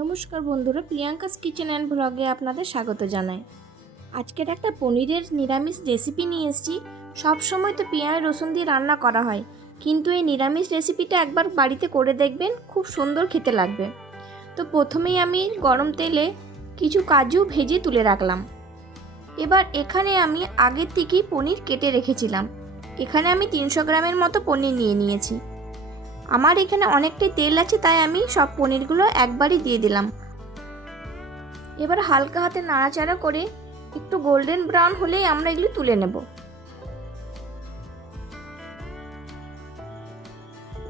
নমস্কার বন্ধুরা, Priyanka's kitchen and ব্লগে আপনাদের স্বাগত জানাই। আজকের একটা পনিরের নিরামিষ রেসিপি নিয়ে এসেছি। সবসময় তো পেঁয়াজ রসুন দিয়ে রান্না করা হয়, কিন্তু এই নিরামিষ রেসিপিটা একবার বাড়িতে করে দেখবেন, খুব সুন্দর খেতে লাগবে। তো প্রথমেই আমি গরম তেলে কিছু কাজু ভেজে তুলে রাখলাম। এবার এখানে আমি আগের থেকেই পনির কেটে রেখেছিলাম। এখানে আমি 300 গ্রামের মতো পনির নিয়ে নিয়েছি। আমার এখানে অনেকটাই তেল আছে, তাই আমি সব পনিরগুলো একবারই দিয়ে দিলাম। এবার হালকা হাতে নাড়াচাড়া করে একটু গোল্ডেন ব্রাউন হলেই আমরা এগুলো তুলে নেব।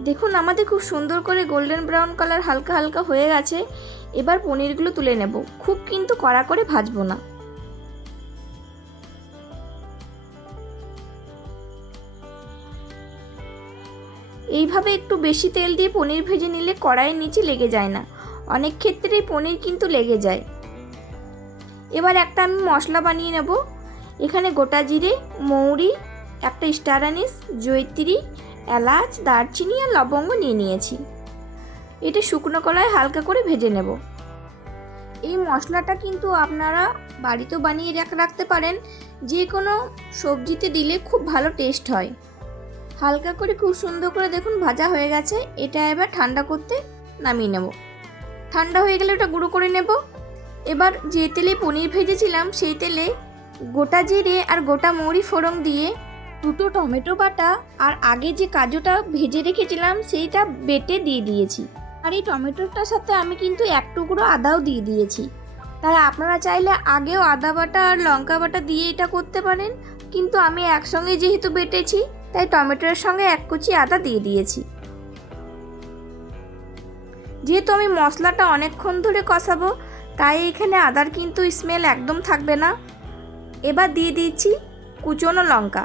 দেখুন, আমাদের খুব সুন্দর করে গোল্ডেন ব্রাউন কালার হালকা হালকা হয়ে গেছে। এবার পনিরগুলো তুলে নেব। খুব কিন্তু কড়া করে ভাজবো না। এইভাবে একটু বেশি তেল দিয়ে পনির ভেজে নিলে কড়াইয়ের নিচে লেগে যায় না। অনেক ক্ষেত্রেই পনির কিন্তু লেগে যায়। এবার একটা আমি মশলা বানিয়ে নেব। এখানে গোটা জিরে, মৌরি, একটা স্টার আনিস, জয়িত্রী, এলাচ, দারচিনি আর লবঙ্গ নিয়ে নিয়েছি। এটা শুকনো কড়ায় হালকা করে ভেজে নেব। এই মশলাটা কিন্তু আপনারা বাড়িতেও বানিয়ে রাখতে পারেন। যে কোনো সবজিতে দিলে খুব ভালো টেস্ট হয়। হালকা করে খুব সুন্দর করে দেখুন ভাজা হয়ে গেছে। এটা এবার ঠান্ডা করতে নামিয়ে নেব। ঠান্ডা হয়ে গেলে ওটা গুঁড়ো করে নেব। এবার যে তেলে পনির ভেজেছিলাম সেই তেলে গোটা জিরে আর গোটা মৌরি ফোড়ন দিয়ে দুটো টমেটো বাটা আর আগে যে কাজুটা ভেজে রেখেছিলাম সেইটা বেটে দিয়ে দিয়েছি। আর এই টমেটোটার সাথে আমি কিন্তু এক টুকরো আদাও দিয়ে দিয়েছি। তাই আপনারা চাইলে আগেও আদা বাটা আর লঙ্কা বাটা দিয়ে এটা করতে পারেন, কিন্তু আমি একসঙ্গে যেহেতু বেটেছি তাই টমেটোর সঙ্গে এক কুচি আদা দিয়ে দিয়েছি। যেহেতু আমি মশলাটা অনেকক্ষণ ধরে কষাবো, তাই এখানে আদার কিন্তু স্মেল একদম থাকবে না। এবার দিয়ে দিচ্ছি কুচনো লঙ্কা।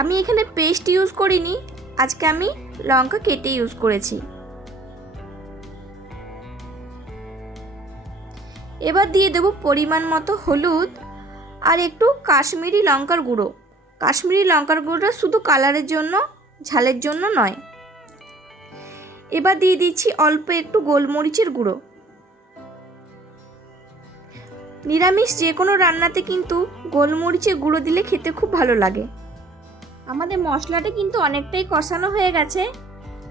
আমি এখানে পেস্ট ইউজ করিনি, আজকে আমি লঙ্কা কেটে ইউজ করেছি। এবার দিয়ে দেব পরিমাণ মতো হলুদ আর একটু কাশ্মীরি লঙ্কার গুঁড়ো। কাশ্মীরি লঙ্কার গুঁড়োটা শুধু কালারের জন্য, ঝালের জন্য নয়। এবার দিয়ে দিচ্ছি অল্প একটু গোলমরিচের গুঁড়ো। নিরামিষ যে কোনো রান্নাতে কিন্তু গোলমরিচের গুঁড়ো দিলে খেতে খুব ভালো লাগে। আমাদের মশলাটা কিন্তু অনেকটাই কষানো হয়ে গেছে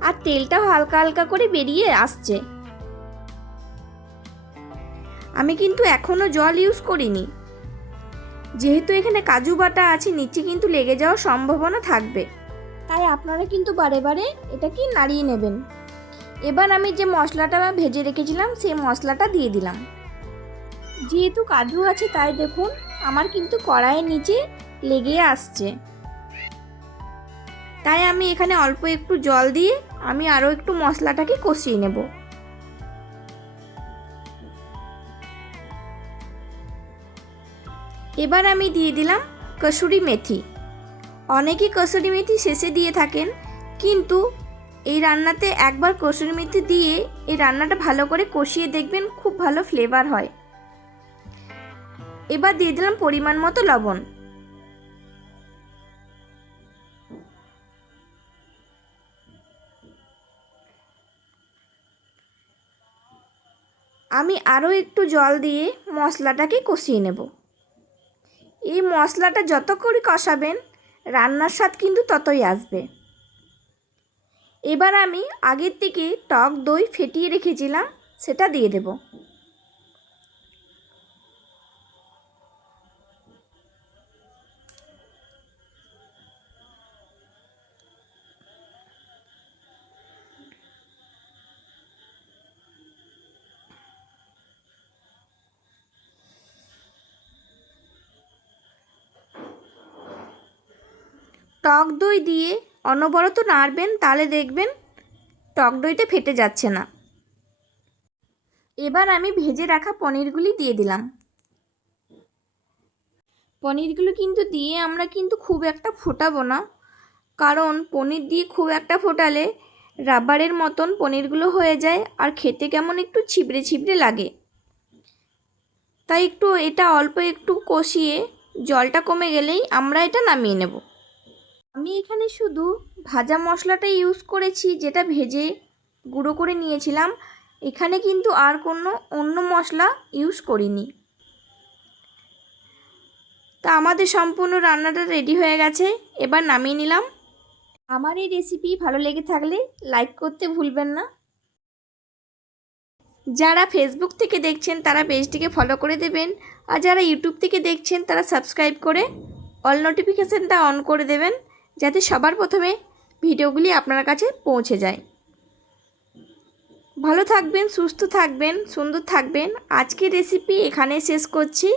আর তেলটাও হালকা হালকা করে বেরিয়ে আসছে। আমি কিন্তু এখনও জল ইউজ করিনি, যেহেতু এখানে কাজু বাটা আছে, নিচে কিন্তু লেগে যাওয়ার সম্ভাবনা থাকবে। তাই আপনারা কিন্তু বারে বারে এটাকে নাড়িয়ে নেবেন। এবার আমি যে মশলাটা ভেজে রেখেছিলাম সেই মশলাটা দিয়ে দিলাম। যেহেতু কাজু আছে তাই দেখুন আমার কিন্তু কড়াইয়ের নিচে লেগে আসছে। তাই আমি এখানে অল্প একটু জল দিয়ে আমি আরও একটু মশলাটাকে কষিয়ে নেব। এবার আমি দিয়ে দিলাম কসুরি মেথি। অনেকেই কসুরি মেথি শেষে দিয়ে থাকেন, কিন্তু এই রান্নাতে একবার কসুরি মেথি দিয়ে এই রান্নাটা ভালো করে কষিয়ে দেখবেন, খুব ভালো ফ্লেভার হয়। এবার দিয়ে দিলাম পরিমাণ মতো লবণ। আমি আরও একটু জল দিয়ে মশলাটাকে কষিয়ে নেব। এই মশলাটা যত করে কষাবেন রান্নার স্বাদ কিন্তু ততই আসবে। এবার আমি আগের থেকে টক দই ফেটিয়ে রেখেছিলাম সেটা দিয়ে দেব। টক দই দিয়ে অনবরত নাড়বেন, তাহলে দেখবেন টক দইটা ফেটে যাচ্ছে না। এবার আমি ভেজে রাখা পনিরগুলি দিয়ে দিলাম। পনিরগুলো কিন্তু দিয়ে আমরা কিন্তু খুব একটা ফোটাবো না, কারণ পনির দিয়ে খুব একটা ফোটালে রাবারের মতন পনিরগুলো হয়ে যায় আর খেতে কেমন একটু ছিবড়ে ছিবড়ে লাগে। তাই একটু এটা অল্প একটু কষিয়ে জলটা কমে গেলেই আমরা এটা নামিয়ে নেব। আমি এখানে শুধু ভাজা মশলাটা ইউজ করেছি, যেটা ভেজে গুঁড়ো করে নিয়েছিলাম। এখানে কিন্তু আর কোনো অন্য মশলা ইউজ করিনি। তা আমাদের সম্পূর্ণ রান্নাটা রেডি হয়ে গেছে, এবার নামিয়ে নিলাম। আমার এই রেসিপি ভালো লেগে থাকলে লাইক করতে ভুলবেন না। যারা ফেসবুক থেকে দেখছেন তারা পেজটিকে ফলো করে দেবেন, আর যারা ইউটিউব থেকে দেখছেন তারা সাবস্ক্রাইব করে অল নোটিফিকেশানটা অন করে দেবেন, যাতে সবার প্রথমে ভিডিওগুলি আপনার কাছে পৌঁছে যায়। ভালো থাকবেন, সুস্থ থাকবেন, সুন্দর থাকবেন। আজকের রেসিপি এখানে শেষ করছি।